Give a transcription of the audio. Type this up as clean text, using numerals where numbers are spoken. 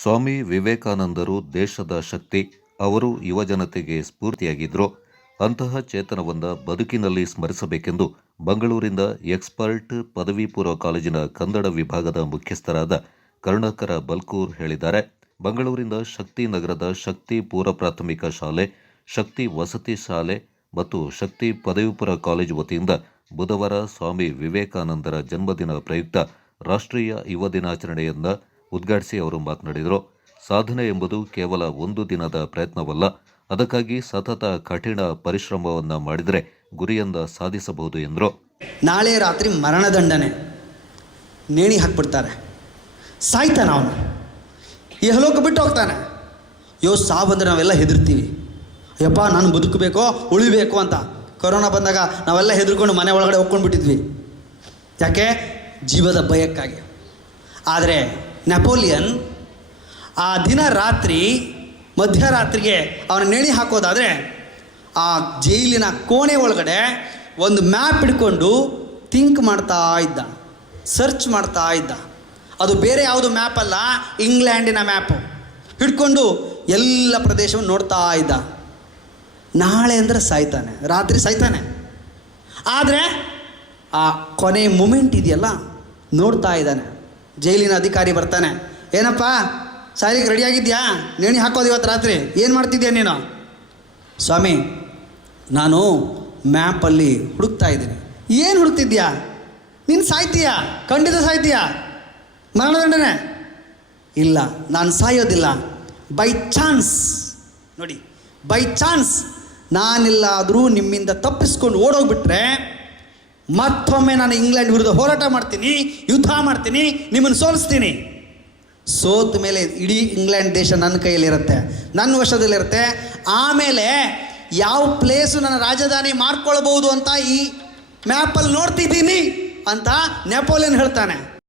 ಸ್ವಾಮಿ ವಿವೇಕಾನಂದರು ದೇಶದ ಶಕ್ತಿ. ಅವರು ಯುವಜನತೆಗೆ ಸ್ಫೂರ್ತಿಯಾಗಿದ್ದರು. ಅಂತಹ ಚೇತನವನ್ನ ಬದುಕಿನಲ್ಲಿ ಸ್ಮರಿಸಬೇಕೆಂದು ಬೆಂಗಳೂರಿನ ಎಕ್ಸ್ಪರ್ಟ್ ಪದವಿ ಪೂರ್ವ ಕಾಲೇಜಿನ ಕನ್ನಡ ವಿಭಾಗದ ಮುಖ್ಯಸ್ಥರಾದ ಕರುಣಾಕರ ಬಲ್ಕೂರ್ ಹೇಳಿದ್ದಾರೆ. ಬೆಂಗಳೂರಿನ ಶಕ್ತಿ ನಗರದ ಶಕ್ತಿ ಪೂರ್ವ ಪ್ರಾಥಮಿಕ ಶಾಲೆ, ಶಕ್ತಿ ವಸತಿ ಶಾಲೆ ಮತ್ತು ಶಕ್ತಿ ಪದವಿ ಪೂರ್ವ ಕಾಲೇಜು ವತಿಯಿಂದ ಬುಧವಾರ ಸ್ವಾಮಿ ವಿವೇಕಾನಂದರ ಜನ್ಮದಿನ ಪ್ರಯುಕ್ತ ರಾಷ್ಟ್ರೀಯ ಯುವ ದಿನಾಚರಣೆಯನ್ನ ಉದ್ಘಾಟಿಸಿ ಅವರು ಮಾತನಾಡಿದರು. ಸಾಧನೆ ಎಂಬುದು ಕೇವಲ ಒಂದು ದಿನದ ಪ್ರಯತ್ನವಲ್ಲ, ಅದಕ್ಕಾಗಿ ಸತತ ಕಠಿಣ ಪರಿಶ್ರಮವನ್ನು ಮಾಡಿದರೆ ಗುರಿಯನ್ನ ಸಾಧಿಸಬಹುದು ಎಂದರು. ನಾಳೆ ರಾತ್ರಿ ಮರಣದಂಡನೆ, ನೇಣಿ ಹಾಕ್ಬಿಡ್ತಾರೆ, ಸಾಯ್ತಾನೆ ಅವನು, ಇಹಲೋಕ ಬಿಟ್ಟು ಹೋಗ್ತಾನೆ. ಸಾವು ಬಂದರೆ ನಾವೆಲ್ಲ ಹೆದರ್ತೀವಿ, ಯಪ್ಪ ನಾನು ಬದುಕಬೇಕೋ ಉಳಿಬೇಕು ಅಂತ. ಕೊರೋನಾ ಬಂದಾಗ ನಾವೆಲ್ಲ ಹೆದರ್ಕೊಂಡು ಮನೆ ಒಳಗಡೆ ಹೋಗ್ಕೊಂಡ್ಬಿಟ್ಟಿದ್ವಿ. ಯಾಕೆ? ಜೀವದ ಭಯಕ್ಕಾಗಿ. ಆದರೆ ನೆಪೋಲಿಯನ್ ಆ ದಿನ ರಾತ್ರಿ ಮಧ್ಯರಾತ್ರಿಗೆ ಅವನ ನೇಣಿ ಹಾಕೋದಾದರೆ ಆ ಜೈಲಿನ ಕೋಣೆ ಒಳಗಡೆ ಒಂದು ಮ್ಯಾಪ್ ಹಿಡ್ಕೊಂಡು ಥಿಂಕ್ ಮಾಡ್ತಾ ಇದ್ದ, ಸರ್ಚ್ ಮಾಡ್ತಾ ಇದ್ದ. ಅದು ಬೇರೆ ಯಾವುದು ಮ್ಯಾಪ್ ಅಲ್ಲ, ಇಂಗ್ಲೆಂಡಿನ ಮ್ಯಾಪು ಹಿಡ್ಕೊಂಡು ಎಲ್ಲ ಪ್ರದೇಶವನ್ನು ನೋಡ್ತಾ ಇದ್ದ. ನಾಳೆ ಅಂದರೆ ಸಾಯ್ತಾನೆ, ರಾತ್ರಿ ಸಾಯ್ತಾನೆ. ಆದರೆ ಆ ಕೊನೆ ಮೂಮೆಂಟ್ ಇದೆಯಲ್ಲ ನೋಡ್ತಾ ಇದ್ದಾನೆ. ಜೈಲಿನ ಅಧಿಕಾರಿ ಬರ್ತಾನೆ, ಏನಪ್ಪ ಸಾಯ್ಲಿಕ್ಕೆ ರೆಡಿಯಾಗಿದ್ಯಾ? ನೇಣಿ ಹಾಕೋದು ಇವತ್ತು ರಾತ್ರಿ, ಏನು ಮಾಡ್ತಿದ್ಯಾ ನೀನು? ಸ್ವಾಮಿ, ನಾನು ಮ್ಯಾಪಲ್ಲಿ ಹುಡುಕ್ತಾ ಇದ್ದೀನಿ. ಏನು ಹುಡುಕ್ತಿದ್ಯಾ? ನೀನು ಸಾಯ್ತೀಯಾ? ಖಂಡಿತ ಸಾಯ್ತೀಯಾ? ಮರಣದಂಡನೆ? ಇಲ್ಲ, ನಾನು ಸಾಯೋದಿಲ್ಲ. ಬೈ ಚಾನ್ಸ್, ನೋಡಿ, ಬೈ ಚಾನ್ಸ್ ನಾನೆಲ್ಲಾದರೂ ನಿಮ್ಮಿಂದ ತಪ್ಪಿಸ್ಕೊಂಡು ಓಡೋಗ್ಬಿಟ್ರೆ ಮತ್ತೊಮ್ಮೆ ನಾನು ಇಂಗ್ಲೆಂಡ್ ವಿರುದ್ಧ ಹೋರಾಟ ಮಾಡ್ತೀನಿ, ಯುದ್ಧ ಮಾಡ್ತೀನಿ, ನಿಮ್ಮನ್ನು ಸೋಲಿಸ್ತೀನಿ. ಸೋತ ಮೇಲೆ ಇಡೀ ಇಂಗ್ಲೆಂಡ್ ದೇಶ ನನ್ನ ಕೈಯಲ್ಲಿರುತ್ತೆ, ನನ್ನ ವಶದಲ್ಲಿರುತ್ತೆ. ಆಮೇಲೆ ಯಾವ ಪ್ಲೇಸು ನನ್ನ ರಾಜಧಾನಿ ಮಾಡ್ಕೊಳ್ಬೋದು ಅಂತ ಈ ಮ್ಯಾಪಲ್ಲಿ ನೋಡ್ತಿದ್ದೀನಿ ಅಂತ ನೆಪೋಲಿಯನ್ ಹೇಳ್ತಾನೆ.